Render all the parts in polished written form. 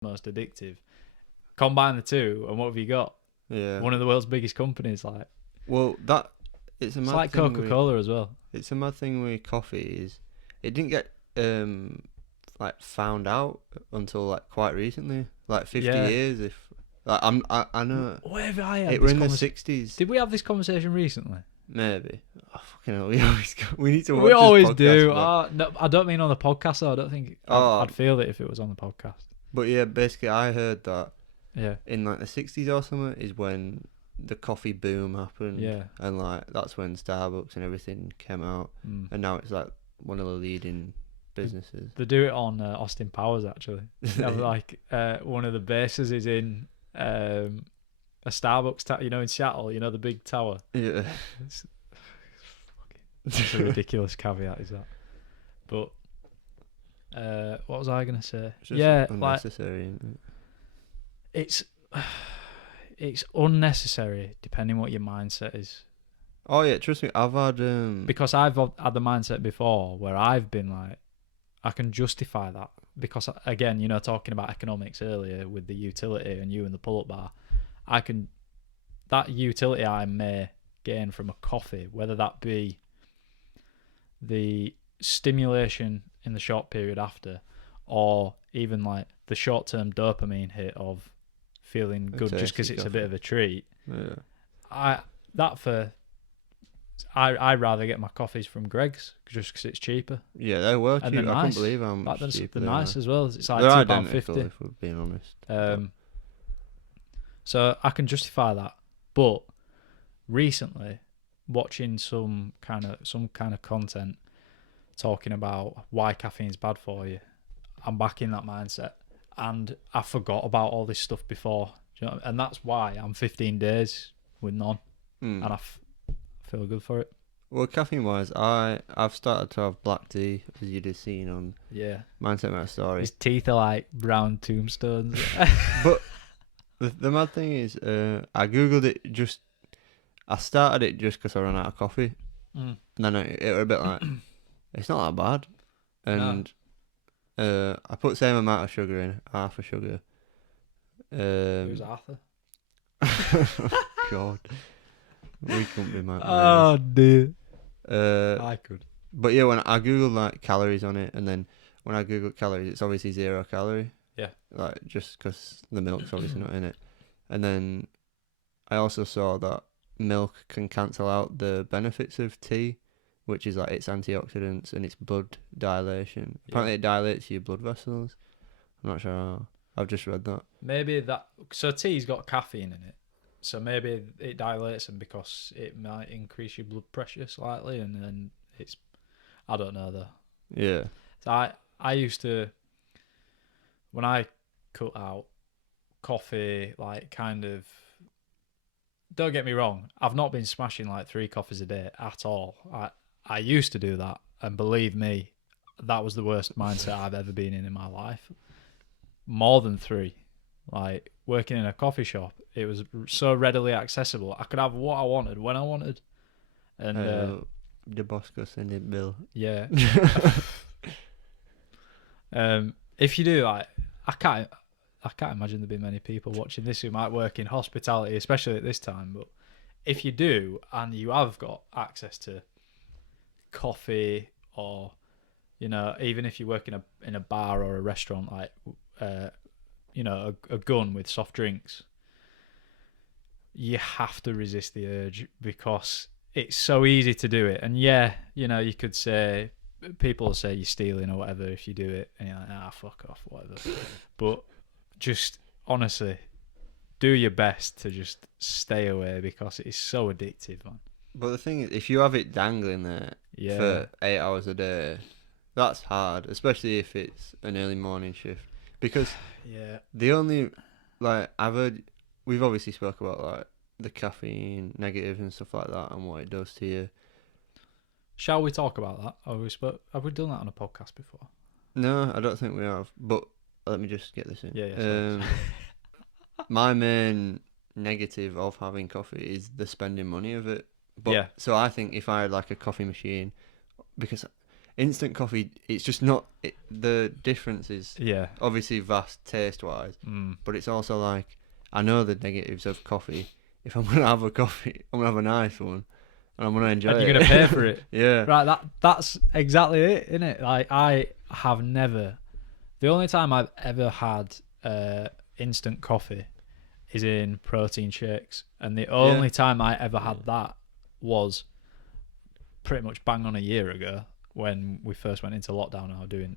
most addictive. Combine the two, and what have you got? Yeah. One of the world's biggest companies. Like, Well, it's a mad like thing Coca-Cola as well. It's a mad thing with coffee is it didn't get like found out until like quite recently, like 50 Yeah. years. If like I know Where have I had it this were in the conversation? 60s. Did we have this conversation recently? Maybe. Oh, fucking hell, we need to watch We this always podcast, do. but- No, I don't mean on the podcast, though. I don't think I'd feel it if it was on the podcast. But yeah, basically I heard that Yeah. in like the 60s or something is when the coffee boom happened. Yeah. And like that's when Starbucks and everything came out. And now it's like one of the leading businesses. They do it on Austin Powers, actually. Like one of the bases is in a Starbucks, in Seattle, the big tower. Yeah. It's a ridiculous caveat, is that? But what was I gonna say? It's just Yeah, unnecessary, isn't it? It's unnecessary depending what your mindset is. Oh yeah, trust me, I've had Because I've had the mindset before where I've been like, I can justify that because again, talking about economics earlier with the utility and you and the pull-up bar, that utility I may gain from a coffee, whether that be the stimulation in the short period after, or even like the short-term dopamine hit of feeling good just because it's a bit of a treat. Yeah. I'd rather get my coffees from Greg's just because it's cheaper. Yeah, they were cheap. And they're I nice. couldn't believe how much cheaper they're nice as well. It's like they're £2.50. identical, if we're being honest. So I can justify that. But recently, watching some kind of content talking about why caffeine's bad for you, I'm back in that mindset, and I forgot about all this stuff before. Do you know? And that's why I'm 15 days with none, and I feel good for it. Well, caffeine wise, I've started to have black tea, as you'd have seen on Mindset My Story. His teeth are like brown tombstones. But the mad thing is, I googled it I started it just because I ran out of coffee. And then it was a bit like, it's not that bad. And I put the same amount of sugar in, half a sugar. Who's Arthur? God. We couldn't be mad. Oh dear. I could. But yeah, when I googled like calories on it, and then when I googled calories, it's obviously 0 calorie. Yeah. Like just because the milk's obviously not in it. And then I also saw that milk can cancel out the benefits of tea, which is like its antioxidants and its blood dilation. Yeah. Apparently it dilates your blood vessels. I'm not sure how. I've just read that. Maybe that. So tea's got caffeine in it. So maybe it dilates them because it might increase your blood pressure slightly, and then it's. I don't know though. Yeah. So I used to, when I cut out coffee, like kind of. Don't get me wrong, I've not been smashing like 3 coffees a day at all. I used to do that, and believe me, that was the worst mindset I've ever been in my life. More than 3. Like, working in a coffee shop, it was so readily accessible. I could have what I wanted, when I wanted. And the boss goes send it bill. Yeah. If you do, like, I can't imagine there being many people watching this who might work in hospitality, especially at this time. But if you do, and you have got access to coffee, or even if you work in a bar or a restaurant, like a gun with soft drinks, you have to resist the urge because it's so easy to do it. And you could say, people will say you're stealing or whatever if you do it, and you're like, fuck off, whatever. But just honestly, do your best to just stay away because it is so addictive, man. But the thing is, if you have it dangling there for 8 hours a day, that's hard, especially if it's an early morning shift. Because the only, like, we've obviously spoke about like the caffeine negatives and stuff like that and what it does to you. Shall we talk about that? Have we done that on a podcast before? No, I don't think we have. But let me just get this in. Yeah. My main negative of having coffee is the spending money of it. But so I think if I had like a coffee machine, because instant coffee, it's just not the difference is Yeah. obviously vast taste wise, but it's also like I know the negatives of coffee. If I'm gonna have a coffee, I'm gonna have a nice one, and I'm gonna enjoy it. And you're gonna pay for it. Yeah. Right. That's exactly it, isn't it? Like I have never. The only time I've ever had instant coffee is in protein shakes, and the only time I ever had that was pretty much bang on a year ago when we first went into lockdown. I was doing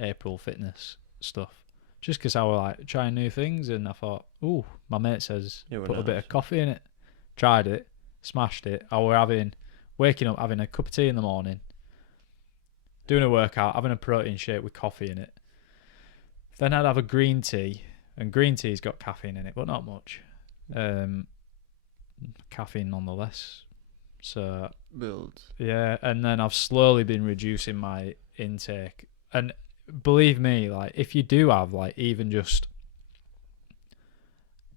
April fitness stuff, just because I was like trying new things, and I thought, ooh, my mate says put a bit of coffee in it. Tried it, smashed it. I was waking up having a cup of tea in the morning, doing a workout, having a protein shake with coffee in it. Then I'd have a green tea, and green tea's got caffeine in it, but not much. Caffeine nonetheless. So Builds. Yeah, and then I've slowly been reducing my intake. And believe me, like if you do have like even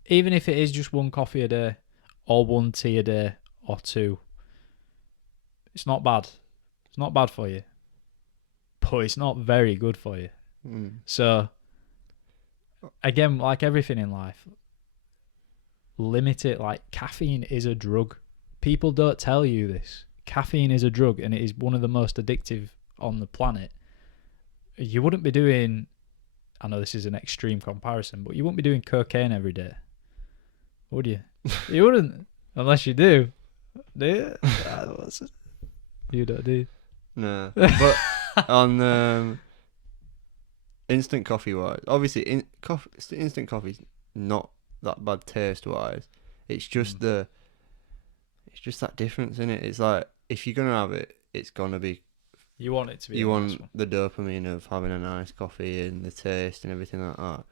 if it is just one coffee a day or one tea a day or two, it's not bad. It's not bad for you. But it's not very good for you. So again, like everything in life, limit it. Like caffeine is a drug. People don't tell you this. Caffeine is a drug, and it is one of the most addictive on the planet. You wouldn't be doing, I know this is an extreme comparison, but you wouldn't be doing cocaine every day, would you? You wouldn't, unless you do. Do you? You don't, do you? No. But on instant coffee wise, obviously instant coffee's not that bad taste wise. It's just it's just that difference in it. It's like if you're gonna have it, it's gonna be. You want it to be. You want the dopamine of having a nice coffee and the taste and everything like that.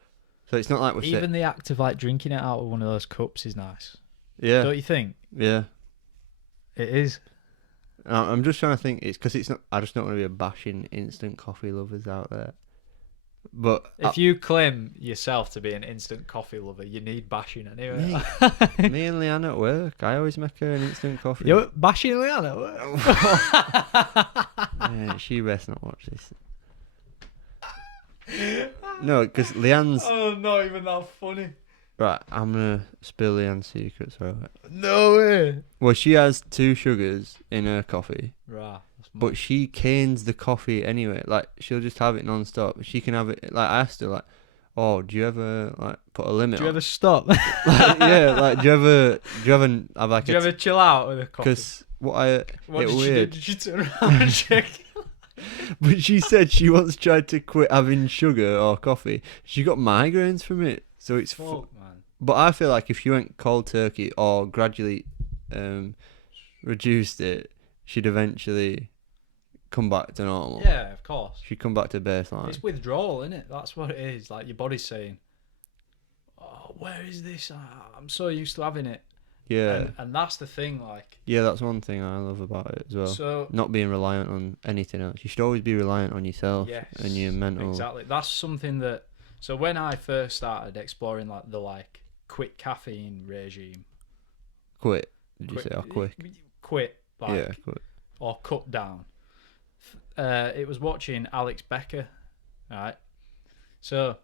So it's not like even the act of like drinking it out of one of those cups is nice. Yeah. Don't you think? Yeah. It is. I'm just trying to think. It's because it's not. I just don't want to be a bashing instant coffee lovers out there. But if you claim yourself to be an instant coffee lover, you need bashing anyway. Me and Leanne at work, I always make her an instant coffee. You're bashing Leanne at work? Yeah, she best not watch this. No, because Leanne's. Oh, not even that funny. Right, I'm gonna spill Leanne's secrets, right? No way. Well, she has 2 sugars in her coffee. Right. But she canes the coffee anyway. Like, she'll just have it non-stop. She can have it. Like, I asked her, like, oh, do you ever like put a limit? Do you ever stop? Like, yeah, like, do you ever have like? Do you ever chill out with a coffee? Because what did she weird. do? Did she turn around and check? But she said she once tried to quit having sugar or coffee. She got migraines from it. So it's man. But I feel like if you went cold turkey or gradually reduced it, she'd eventually come back to normal. Yeah, of course. She'd come back to baseline. It's withdrawal, isn't it? That's what it is. Like your body's saying, "Oh, where is this? I'm so used to having it." Yeah. And that's the thing. Like. Yeah, that's one thing I love about it as well. So not being reliant on anything else. You should always be reliant on yourself and your mental. Exactly. That's something that. So when I first started exploring like the quit caffeine regime. Quit. Did you say or quick? Quit. Yeah, quit. Or cut down. It was watching Alex Becker, right? So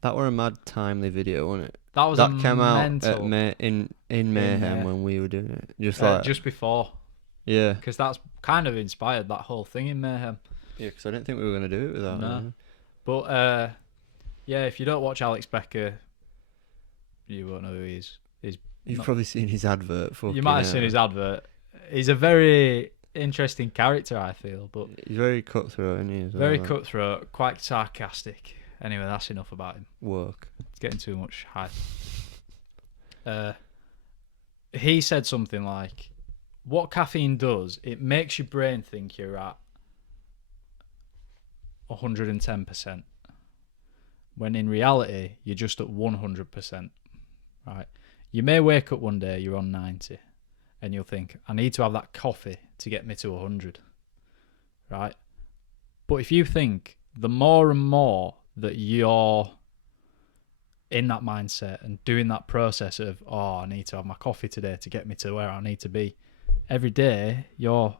that were a mad timely video, wasn't it? That came out in Mayhem when we were doing it, just before. Yeah, because that's kind of inspired that whole thing in Mayhem. Yeah, because I didn't think we were gonna do it without. No, but yeah, if you don't watch Alex Becker, you won't know who he is. You've probably seen his advert. You might have seen his advert. He's a very interesting character, I feel, but he's very cutthroat, isn't he? Very cutthroat, quite sarcastic. Anyway, that's enough about him. Work. It's getting too much hype. He said something like, what caffeine does, it makes your brain think you're at 110%, when in reality, you're just at 100%, right? You may wake up one day, you're on 90, and you'll think, I need to have that coffee to get me to 100, right? But if you think, the more and more that you're in that mindset and doing that process of, I need to have my coffee today to get me to where I need to be, every day you're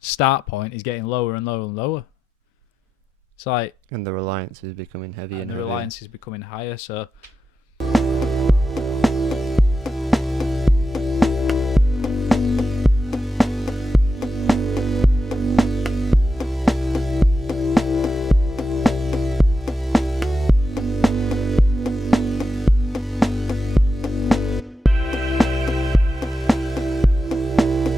start point is getting lower and lower and lower. It's like, and the reliance is becoming heavier and the heavier. reliance is becoming higher. So